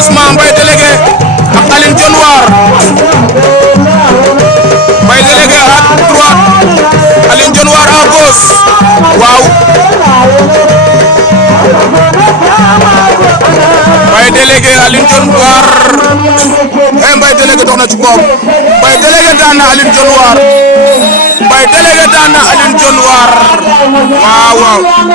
avertissement Mbaye délégué ak Aline Dione War Mbaye délégué à droite Aline Dione War à gauche waaw Mbaye délégué Aline Dione War Mbaye délégué dox na ci koom Mbaye délégué daan na Aline Dione War Mbaye délégué daan na Aline Dione War waaw waaw